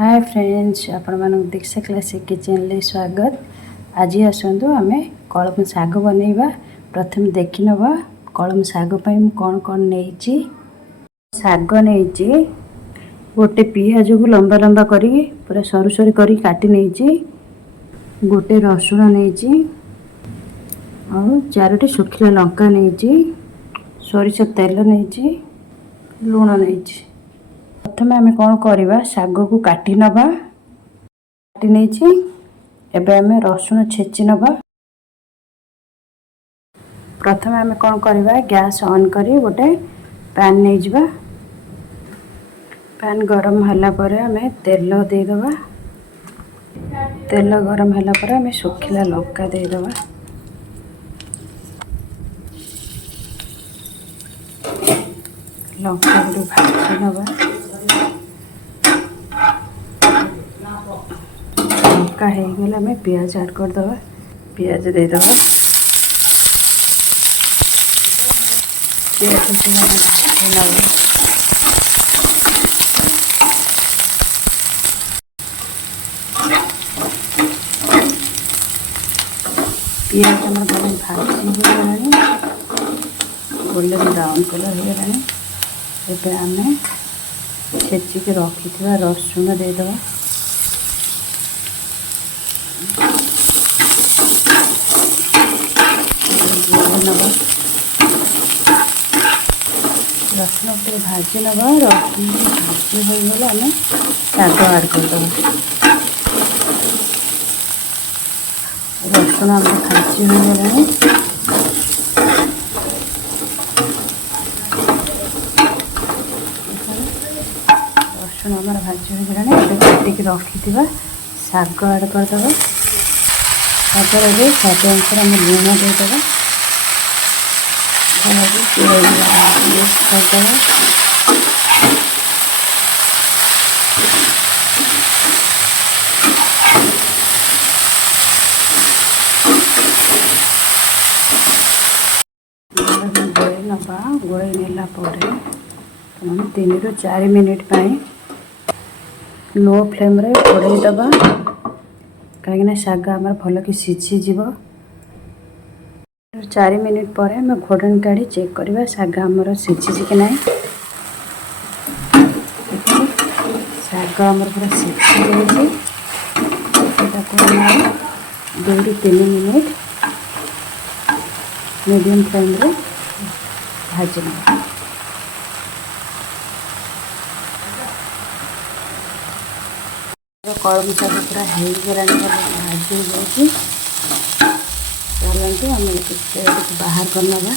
Hi friends, आपण मानक दीक्षा classic kitchen ले स्वागत। आज आसतु आम कलम साग बनइबा। प्रथम देखि नबा कलम साग पई मु कोन कोन नेइची। साग नेइची गोटे पियाज को लंबा लंबा करी पूरा सरू सरू करी काटी नेइची। गोटे रसुण नेइची और चारोटी सुखिला लंका नेइची। सरिष तेल नेइची, लूण नेइची। प्रथम आम कौन करवा साग को काटी नबा। काटी नहीं एबे आम रसुण छेची नबा। प्रथम आम कौन करवा गैस ऑन करी गोटे पैन नहीं जिबा। पैन गरम होला पर आम तेल दे दबा। तेल गरम होला पर आम सुखिला लंका दे दबा। लंका को भाजी नबा। लंका होगला आम पियाज ऐड करदे। पियाज देदे पियाज पियाज आम भाजी होगा गोल्डन ब्राउन कलर होगा। एबे आम छेचिक रखी रसुण देदे। रसुण को भाजी नवा। रसुण भाजी होगला आम साग ऐड करदे। रसुण आम भाजी होगा। रसुण आम भाजी होगा। काटिक रखी साग ऐड करदे। सागर स्वाद अनुसार आम लुण देदे। गोई नवा। गोई नेला 3 ରୁ 4 मिनिट लो फ्लेम रे घोड़े दबा। कहीं साग आम भल कि सीझी 4 मिनिट पर आम घोड़न काढ़ी चेक करवा साग आमर सीझी कि ना। साग आमर पूरा सीझी जाइए। 2 ରୁ 3 मिनिट मीडियम फ्लेम रे भाजी ना। कलम साग पूरा होगला भाजी जाइए। चलते आम बाहर करना।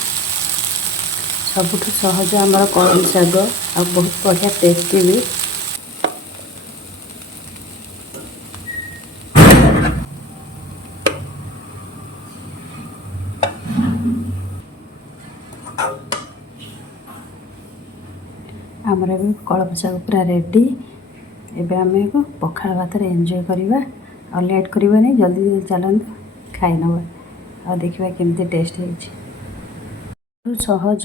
सबुठ सहज आमर कलम साग आ बहुत बढ़िया टेस्टी भी। आमर भी कलम साग पूरा रेडी। एबे आम पखाड़ भात एंजॉय करवा। और लेट करवा नहीं, जल्दी जल्दी चलते खाई नवा और देखा केमती टेस्ट है। सहज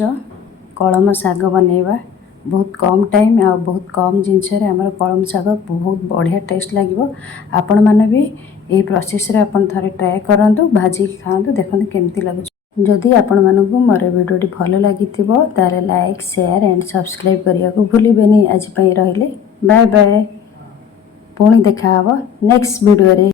कलम साग बनइबा बहुत कम टाइम आ बहुत कम जिनस आम कलम साग बहुत बढ़िया टेस्ट लगे। आपण मैंने भी यही प्रोसेस रे आपण थरे ट्राए करंतु। भाजी खातु देखते केमती लगुच। जदि आपण मानक मोर वीडियोटी भल लगी ताले लाइक शेयर एंड सब्सक्राइब करने को भूलिबेनी। आज रहिले बाय बाय। पुणी देखा नेक्स्ट वीडियो रे।